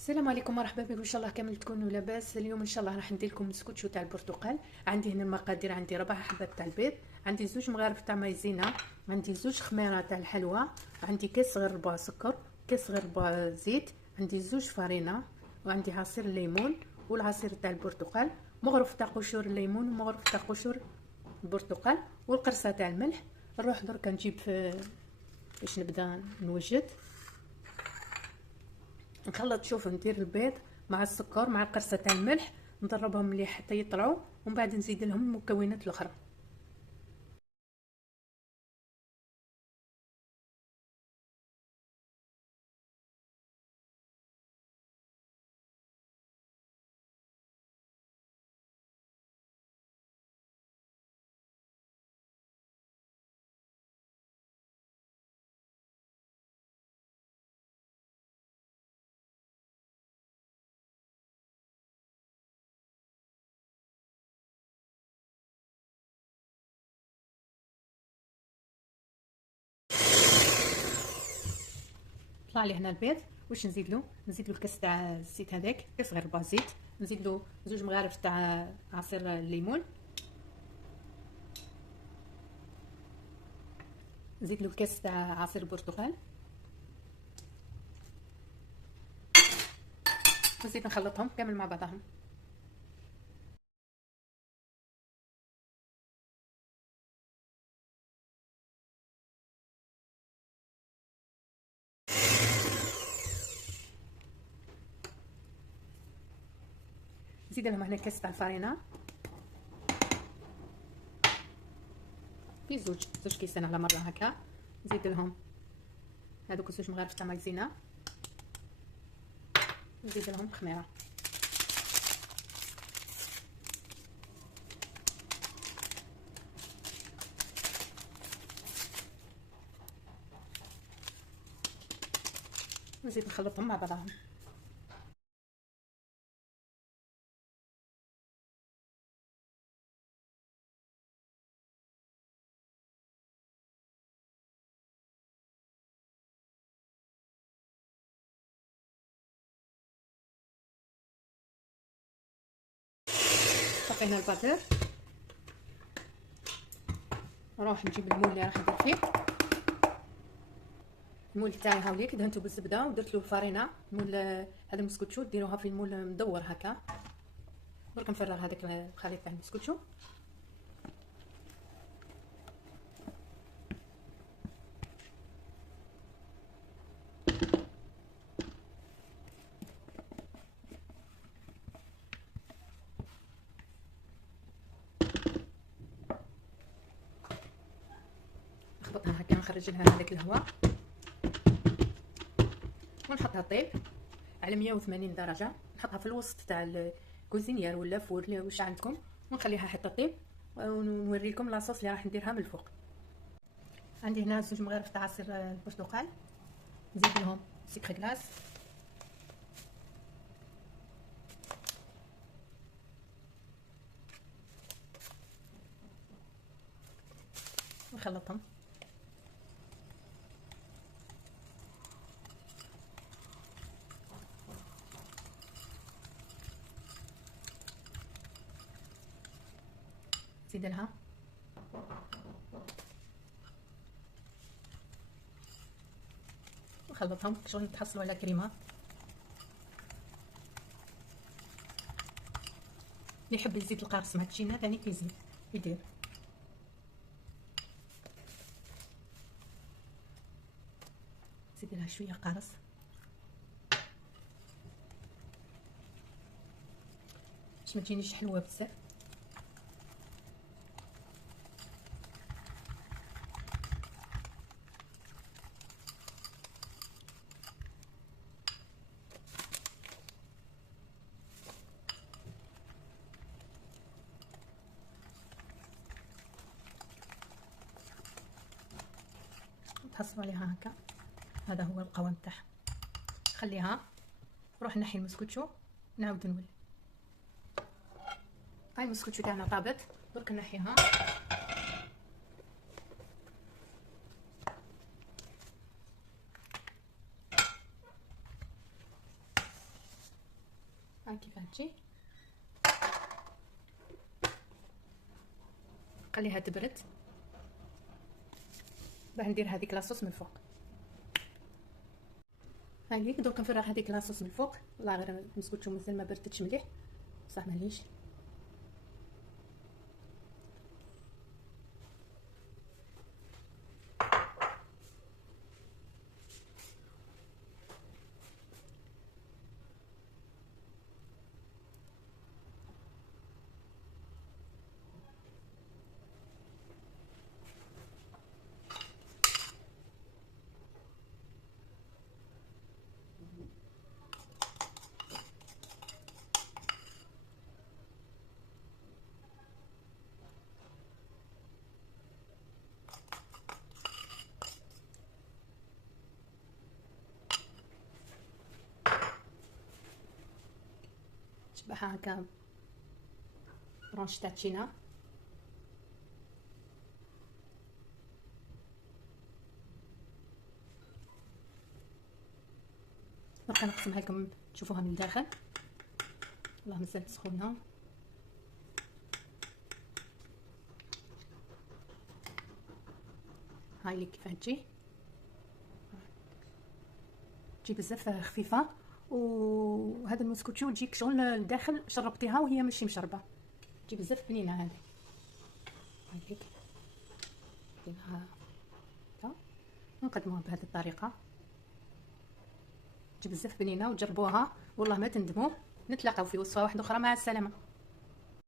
السلام عليكم، مرحبا بكم. ان شاء الله كامل تكونوا لاباس. اليوم ان شاء الله راح ندير لكم مسكوتشو تاع البرتقال. عندي هنا المقادير: عندي 4 حبات تاع البيض، عندي 2 مغارف تاع مايزينا، عندي 2 خميره تاع الحلوى، عندي كاس صغير ربع سكر، كاس صغير ربع زيت، عندي 2 فارينه، وعندي عصير الليمون والعصير تاع البرتقال، مغرف تاع قشور الليمون ومغرف تاع قشور البرتقال، والقرصه تاع الملح. نروح دركا نجيب باش نبدا نوجد. نخلط، شوف، ندير البيض مع السكر مع القرصه تاع الملح، نضربهم مليح حتى يطلعوا، ومن بعد نزيد لهم المكونات الاخرى. طلع لي هنا البيض. واش نزيد له؟ نزيد له الكاس تاع الزيت، هذاك كاس صغير ربع زيت. نزيد له 2 مغارف تاع عصير الليمون. نزيد له الكاس تاع عصير البرتقال. ونزيد نخلطهم كامل مع بعضهم. نزيد لهم هنا الكاس تاع الفارينه، في زوج كيسان على مره هكا. نزيد لهم هذوك 2 مغارف تاع مايزينا، نزيد لهم خميره. نزيد نخلطهم مع بعضهم. طفينا الباتير. نروح نجيب المول اللي راح ندير فيه. المول تاعي هاوليك دهنته بالزبده ودرت له الفارينه. المول هذا المسكوتشو ديروها في المول مدور هكا. درك نفرغ هذاك الخليط تاع المسكوتشو. نخبطها هكا، نخرج لها هذاك الهواء ونحطها طيب على 180 درجه. نحطها في الوسط تاع الكوزينيير ولا فور واش عندكم، ونخليها حتى طيب، ونوريكم لاصوص اللي راح نديرها من الفوق. عندي هنا 2 مغارف تاع عصير البرتقال، نزيد لهم سكر كلاص، ونخلطهم. نزيد لها نخلطهم شغل تحصلوا على كريمه. اللي يحب يزيد القرص مع التشينا ثاني كيزيد يدير. نزيد لها شويه قرص. باش ما تجينيش حلوه بزاف. تحصلوا عليها هكا. هذا هو القوام تاعها. خليها، نروح نحي المسكوتشو، نعاود نولي. هاي المسكوتشو تاعنا طابت، درك نحيها. ها كيفاه تجي. خليها تبرد باه ندير هذيك لاصوص من الفوق. هاكي دوك نفرغ هذيك لاصوص من الفوق. والله غير المسكوتشو مازال ما بردتش مليح بصح معليش. شبحها هكا برونش تاع تشينا. نبقى نقسمها لكم تشوفوها من الداخل. والله مازالت سخونه. هاي اللي كيفاه تجي بزاف خفيفه. وهذا المسكوتشو تجيك شغل الداخل شربتيها وهي ماشي مشربه، تجي بزاف بنينه. هذه هايليك نديرها هكا ونقدموها بهذه الطريقه، تجي بزاف بنينه وجربوها والله ما تندموا. نتلاقاو في وصفه واحده اخرى، مع السلامه.